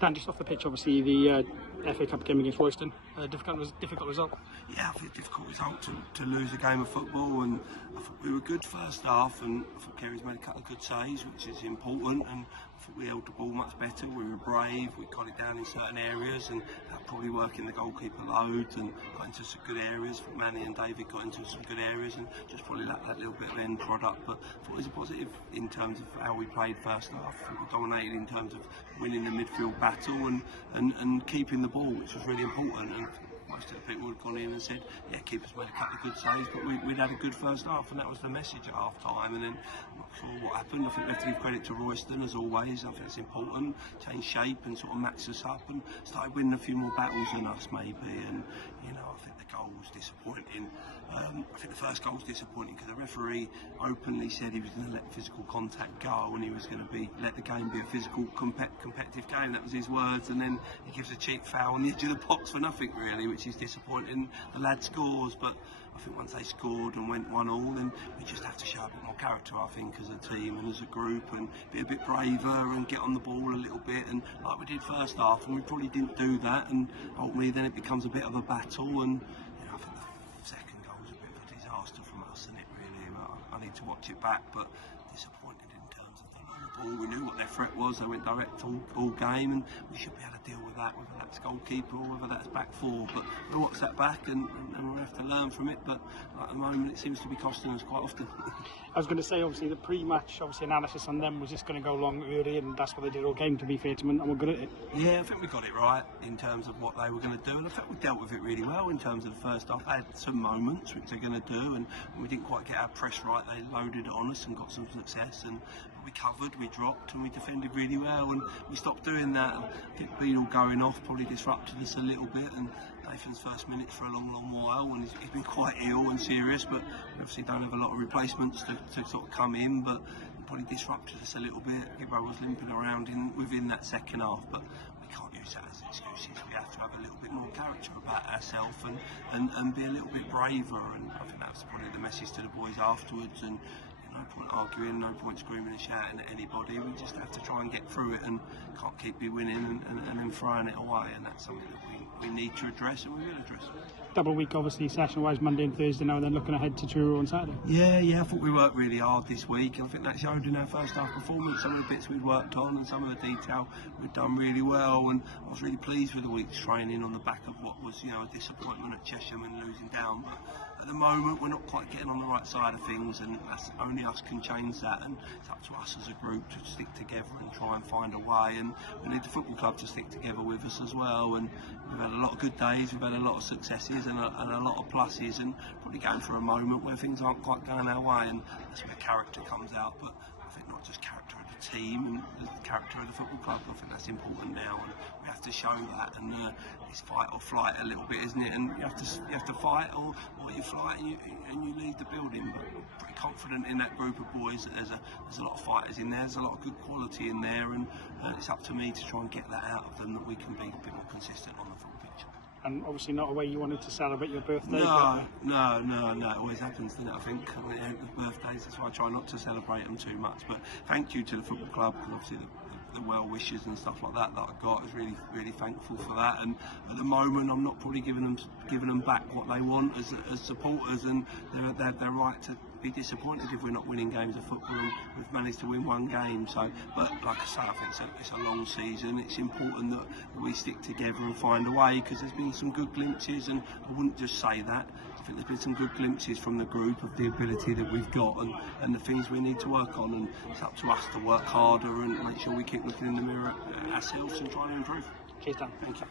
Dan, just off the pitch, obviously the FA Cup game against Royston, difficult result. Yeah, I think a difficult result to lose a game of football, and I thought we were good first half, and I thought Kerry's made a couple of good saves, which is important, and I thought we held the ball much better. We were brave, we got it down in certain areas, and that probably working the goalkeeper loads and got into some good areas. Manny and David got into some good areas, and just probably lacked that little bit of end product. But I thought it was a positive in terms of how we played first half. We dominated in terms of winning the midfield battle and keeping the ball, which was really important. And most of the people had gone in and said, yeah, keepers made a couple of good saves, but we'd had a good first half, and that was the message at half time. And then I'm not sure what happened. I think we have to give credit to Royston, as always. I think it's important, change shape and sort of match us up, and started winning a few more battles than us maybe. And you know, I think the goal was disappointing. I think the first goal was disappointing because the referee openly said he was going to let physical contact go, and he was going to let the game be a physical competitive game. That was his words, and then he gives a cheap foul on the edge of the box for nothing really, which is disappointing. The lad scores, but I think once they scored and went 1-1, then we just have to show a bit more character, I think, as a team and as a group, and be a bit braver and get on the ball a little bit, and like we did first half, and we probably didn't do that, and ultimately then it becomes a bit of a battle. And you know, I think the second goal was a bit of a disaster from us, isn't it really? I need to watch it back, but disappointed in terms of the long ball. We knew what their threat was. They went direct all game, and we should be able to deal with that, whether that's goalkeeper or whether that's back four. But we'll watch that back, and we'll have to learn from it. But at the moment, it seems to be costing us quite often. I was going to say, obviously, the pre-match analysis on them was just going to go long early, and that's what they did all game, to be fair to them, and we're good at it. Yeah, I think we got it right in terms of what they were going to do, and I think we dealt with it really well in terms of the first half. They had some moments which they're going to do, and we didn't quite get our press right. They loaded it on us and got some success, and we covered, we dropped, and we defended really well, and we stopped doing that. I think Beadle going off probably disrupted us a little bit, and Nathan's first minutes for a long while, and he's been quite ill and serious, but we obviously don't have a lot of replacements to sort of come in, but probably disrupted us a little bit. Gibbo was limping around within that second half, but we can't use that as excuses. We have to have a little bit more character about ourselves and be a little bit braver, and I think that was probably the message to the boys afterwards. And no point arguing, no point screaming and shouting at anybody. We just have to try and get through it, and can't keep winning and then throwing it away, and that's something that we need to address, and we will address. Double week, obviously, session-wise, Monday and Thursday now, and then looking ahead to Truro on Saturday. Yeah, I thought we worked really hard this week, and I think that showed in our first half performance. Some of the bits we'd worked on and some of the detail we'd done really well, and I was really pleased with the week's training on the back of what was, you know, a disappointment at Chesham and losing down. But at the moment, we're not quite getting on the right side of things, and that's only us can change that, and it's up to us as a group to stick together and try and find a way, and we need the football club to stick together with us as well. And we've had a lot of good days, we've had a lot of successes and a lot of pluses, and probably going through a moment where things aren't quite going our way, and that's where character comes out. But I think not just character of the team and the character of the football club, I think that's important now, and we have to show that. And it's fight or flight a little bit, isn't it? And you have to fight, or you flight and you leave the building. But I'm pretty confident in that group of boys that there's a lot of fighters in there, there's a lot of good quality in there, and it's up to me to try and get that out of them, that we can be a bit more consistent on the football pitch. And obviously not a way you wanted to celebrate your birthday. No, it always happens, doesn't it? I think birthdays, that's why I try not to celebrate them too much. But thank you to the football club, because obviously the well wishes and stuff like that I got, I was really thankful for that. And at the moment, I'm not probably giving them back what they want as supporters, and they're right to be disappointed if we're not winning games of football. We've managed to win one game, so, but like I say, I think it's a long season. It's important that we stick together and find a way, because there's been some good glimpses, and I wouldn't just say that. I think there's been some good glimpses from the group of the ability that we've got, and the things we need to work on, and it's up to us to work harder and make sure we keep looking in the mirror at ourselves and try to improve. Cheers, Dan. Thank you.